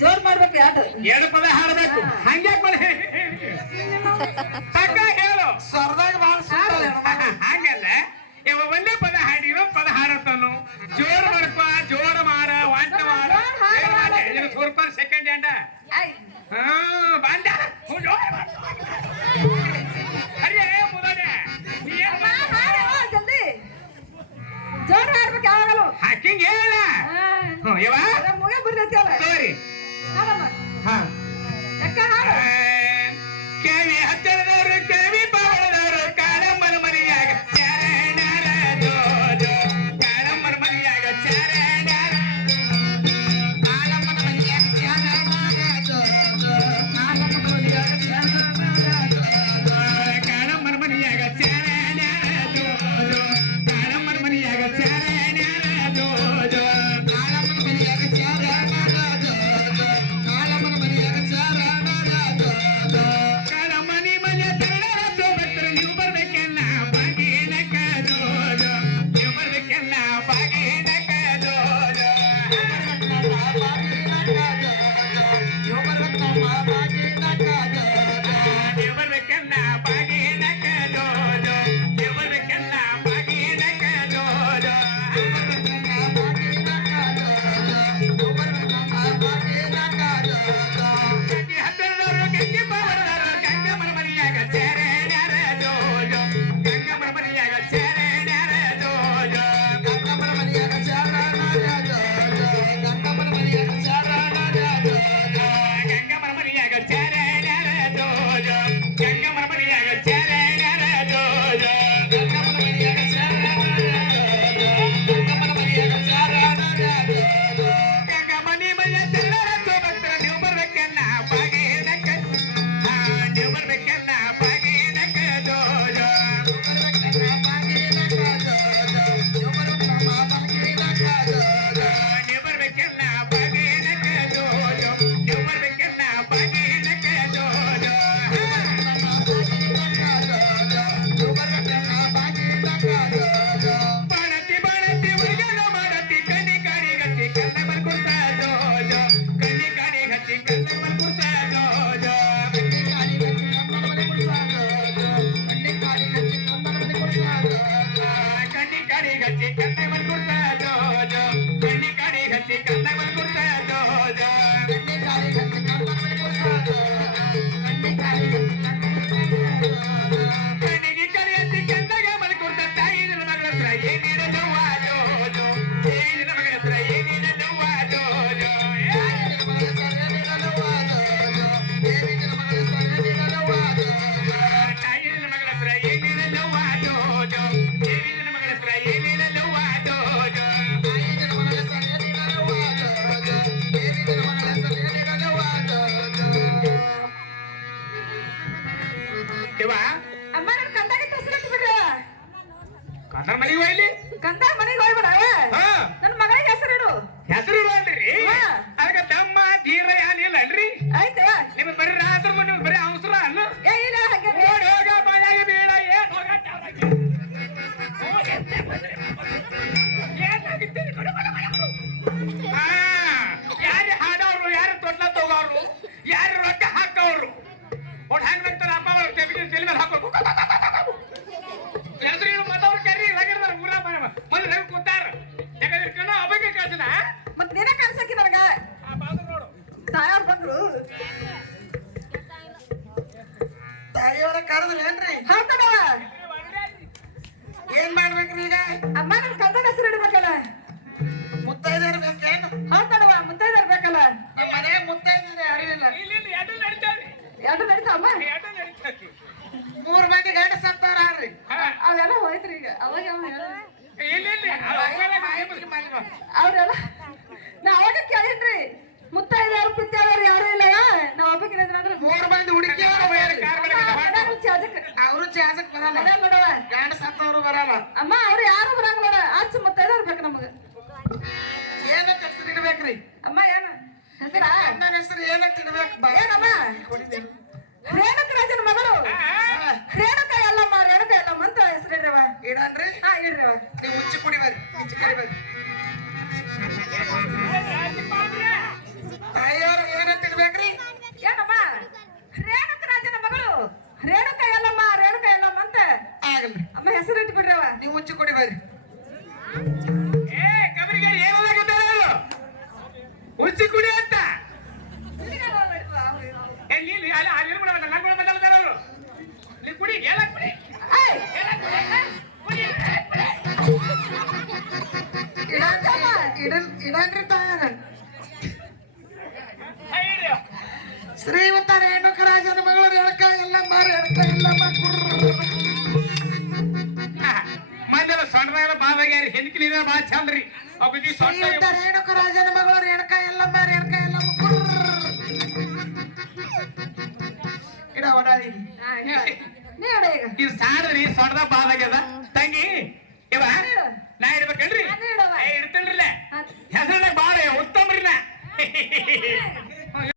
ಜೋರ್ ಮಾಡ್ಬೇಕು ಯಾರು ಎರಡು ಪದ ಹಾಡಬೇಕು ಹಂಗ್ಯಾಕ್ ಪದ ಪಕ್ಕ ಹೇಳು ಸ್ವರ್ದಾಗ ಬಾಳ ಹಂಗಲ್ಲ ಇವ ಒಂದೇ ಪದ ಹಾಡಿರೋ ಪದ ಹಾಡತ್ತಾನು ಜೋರ್ ಮಾಡ್ಕೊ ಜೋರ ಮಾರ ವಾಂಟ ಮಾರ ಸ್ವಲ್ಪ ಸೆಕೆಂಡ್ ಹ್ಯಾಂಡ ಬಾಂಡ ಅರೇ ಮುದನೆ ಜಲ್ದಿ ಜೋರ್ ಹಾಡ್ಬೇಕು ಯಾವಾಗಲೂ ಹಾಕಿಂಗ್ ಹೇಳ ಯವ ಮುಗ ಬಿಡ್ತೈತಿಯಲ್ಲ ಸರಿ ಹಾ ಕೇವಿ ಹತ್ತಿರದವರು ಕೇವಿ ಬಾಳದವರು ಕಾಳಮ್ಮನ ಮನೆಯಾಗ ಚರಣರ ಜೋಜೋ ಕಾಳಮ್ಮನ ಮನೆಯಾಗ ಚರಣರ ಕಾಳಮ್ಮನ ಮನೆಯಾಗ ಕಾಳಮ್ಮನ ಮನೆಯಾಗ ಚರಣರ ಜೋಜೋ ಕಾಳಮ್ಮನ ಮನೆಯಾಗ ಚರಣರ ಜೋಜೋ ಕಾಳಮ್ಮನಿ ಮನೆ ತರಣ ಭಕ್ತರ ನೀವು ಬರ್ಬೇಕೆಲ್ಲ ಬಾಗಿನಕ ಜೋಜೋ ನೀವು ಬರ್ಬೇಕೆಲ್ಲ ಬಾಗಿನಕ ಜೋಜೋ ನೀವು ಬರ್ಬೇಕೆಲ್ಲ ಬಾಗಿನಕ ಜೋಜೋ ನೀವು ಬರ್ಬೇಕೆಲ್ಲ ಬಾಗಿನಕ ಜೋಜೋ ಗಂಗೆ ಹತ್ತಿರದವರು ಗಂಗೆ ಬಾಳದವರು ಗಂಗಮ್ಮನ ಮನೆಯಾಗ ಚರಣರ ಜೋಜೋ ಗಂಗಮ್ಮನ ಮನೆಯಾಗ ಚರಣರ ಜೋಜೋ ಗಂಗಮ್ಮನ ಮನೆಯಾಗ ಚರಣರ ಜೋಜೋ ಗಂಗಮ್ಮನ ಮನೆಯಾಗ ಚರಣರ ಜೋಜೋ ಗಂಗಮ್ಮನಿ ಮನೆಯ ಚರಣರ ಭಕ್ತರ ನೀವು ಬರ್ಬೇಕೆಲ್ಲ ಬಾಗಿನಕ ನೀವು ಬರ್ಬೇಕೆಲ್ಲ ಬಾಗಿನಕ ಜೋಜೋ ನೀವು ಬರ್ಬೇಕೆಲ್ಲ ಬಾಗಿನಕ ಜೋಜೋ ನೀವು ಬರ್ಬೇಕೆಲ್ಲ ಬಾಗಿನಕ ಜೋಜೋ ಬಾಳತಿ ಬಾಳತಿ ಹುಡುಗನ ಮಾಡತಿ ಕಣ್ಣಿ ಕಾಡಿ ಗಚ್ಚಿ ಕಣ್ಣ ಬರ್ಕೊಡ್ತ ಜೋಜೋ ಕಣ್ಣಿ ಕಾಡಿ ಗಚ್ಚಿ ಕಣ್ಣ ಬರ್ಕೊಡ್ತ ಜೋಜೋ ಕಣ್ಣಿ ಕಾಡಿ ಗಚ್ಚಿ ಕಣ್ಣ ಬರ್ಕೊಡ್ತ ಜೋಜೋ ಕಣ್ಣಿ ಕಾಡಿ ಗಚ್ಚಿ ಕಣ್ಣ ಬರ್ಕೊಡ್ತ ಜೋಜೋ ಕಣ್ಣಿಗೆ ಕರಿಯತ್ತಿ ಕಣ್ಣಾಗ ಬರ್ಕೊಡ್ತ ತಾಯಿನ ಮಗಳ ಹತ್ರ ಏನಿರ ನೋವ ಜೋಜೋ ಏನಿನ ಮಗಳ ಹತ್ರ ಏನಿನ ನೋವ ಜೋಜೋ ತಾಯಿನ ಮಗಳ ಹತ್ರ ಏನಿನ ನೋವ ಜೋಜೋ ಏನಿನ ಮಗಳ ಹತ್ರ ಏನಿನ ನೋವ ಜೋಜೋ ಇವ ಅಮ್ಮ ನನ್ ಕಂದಾಗ ಹೆಸರಿಟ್ಟು ಬಿಡ್ರಿ ಕನ್ನಡ ಮನೆಗೆ ಹೋಯ್ಲಿ ಕಂದ ಮನೆಗೆ ಹೋಗ್ಬೇಡ ಹಾ ನನ್ನ ಮಗಳಿಗೆ ಹೆಸರಿಡು ಹೆಸರು ಅಲ್ರಿ ಅದಕ್ಕೆ ತಮ್ಮ ಧೀರ ಏನಿಲ್ಲ ಅಲ್ರಿ ಆಯ್ತು ನಿಮ್ಗೆ ಬರೀ ರಾತ್ರಿ ನಿಮ್ಗೆ ಬರೀ ಅವಸರ ಅಲ್ಲ ಏ ಇಲ್ಲ ಹಂಗೆ ಓಡಿ ಹೋಗ ಮನೆಯಾಗ ಬೀಳ ಏನ್ ಹೋಗ ಯಾರು ಹಾಡೋರು ಯಾರು ತೊಟ್ಲ ತಗೋರು ಯಾರು ರೊಕ್ಕ ಹಾಕೋರು ಒಟ್ಟು ಹೆಂಗ್ ಬರ್ತಾರ ಅಪ್ಪ ಅವ್ರ ತೆಲಿ ಮೇಲೆ ಹಾಕೋರು ಎದುರು ಮತ್ತವ್ರು ಕರಿ ರಗಡ್ದಾರ ಊರ ಮಂದಿ ರಗ ಕೂತಾರ ಯಾಕಂದ್ರೆ ಕಣ ಅಬ್ಬಗೆ ಕಳ್ಸಿನ ಮತ್ ನೀನೇ ಕಳ್ಸಕಿ ನನಗ ನೋಡು ತಾಯಾರ್ ಬಂದ್ರು ತಾಯಿಯವರ ಕರೆದ್ರೇನ್ರಿ ಹೌದವ ಏನ್ ಮಾಡ್ಬೇಕ್ರಿ ಈಗ ಅಮ್ಮ ನನ್ ಕಂದಾಗ ಹೆಸರಿಡ್ಬೇಕಲ್ಲ ಮುತ್ತೈದೆಯರ್ ಬೇಕೇನು ಹೌದವ ಮುತ್ತೈದರ್ ಬೇಕಲ್ಲ ನಮ್ಮ ಮನೆ ಮುತ್ತೈದೆಯರ್ ಯಾರು ಇಲ್ಲ ಇಲ್ಲಿಂದ ಎಡು ನಡೀತಾವ್ರಿ ಎರಡು ನಡೀತಾವಮ್ಮ ಎಡು ನಡೀತಾವ್ರಿ 3 ಮಂದಿ ಗಂಡ ಸತ್ತಾರ್ರಿ ಅವೆಲ್ಲ ಹೋಯ್ತ್ರಿ ಈಗ ಅವಾಗ ಇಲ್ಲಿ ಅವ್ರೆಲ್ಲ ನಾ ಅವಾಗ ಕೇಳಿದ್ರಿ ಮುತ್ತೈದವ್ರು ಪಿತ್ತವ್ರು ಯಾರು ಇಲ್ಲ ನಾವ್ ಒಬ್ಬಕಿನ 3 ಮಂದಿ ಹುಡುಕಿ ಅವರು ಚಾಸಕ್ ಬರಲ್ಲ ನೋಡವ ಗಂಡ ಸತ್ತವ್ರು ಬರಲ್ಲ ಅಮ್ಮ ಅವ್ರು ಯಾರು ಬರಂಗ ನೋಡ ಅಚ್ಚ ಮುತ್ತೈದವ್ರು ಬೇಕು ನಮಗ ಏನಕ್ಕೆ ಹೆಸರು ಇಡ್ಬೇಕ್ರಿ ಅಮ್ಮ ಏನ ಹೆಸರ ನನ್ನ ಹೆಸರು ಏನಕ್ಕೆ ಇಡ್ಬೇಕು ಏನಮ್ಮ ರೇಣುಕ ರಾಜನ ಮಗಳು ರೇಣುಕ ಎಲ್ಲಮ್ಮ ರೇಣುಕ ಎಲ್ಲಮ್ಮ ಅಂತ ಹೆಸರಿಡ್ರವ ಇಡನ್ರಿ ಇಡ್ರವ ನೀವು ಮುಂಚೆ ಕುಡಿ ಬರ್ರಿ ಮುಂಚೆ ಕಡಿ ಬರ್ರಿ ಎಲ್ಲಮ್ಮ ಕುರ್ರ್. ಮಂದೆಲ್ಲ ಸೊಂಟದಾಗ ಬಾದಾಗ್ಯಾರ ಹೆಣ್ಕಿಲಿದ ಬಾ ಚಂದ್ರಿ ಒಬ್ಬಿ ಶ್ರೀಯುತ ರೇಣುಕರಾಜನ ಮಗಳು ರೇಣುಕ ಎಲ್ಲಮ್ಮ ಕುರ್ರ್. ಇಡ ಓಡಾಡಿ ಹಾ, ಹೇಳು. ನೀ ಹೇಳು ಈಗ. ಈ ಸಾಡ್ರಿ ಸೊಂಟದಾಗ ಬಾದಾಗ್ಯದ ತಂಗಿ ಇವ ಹೇಳು. ನಾ ಇಡ್ಬೇಕಲ್ರಿ ನಾನು ಇಡವ. ಇಡ್ತೇನ್ರಿಲ್ಲ ಹಾ. ಹೆಸರನ್ನ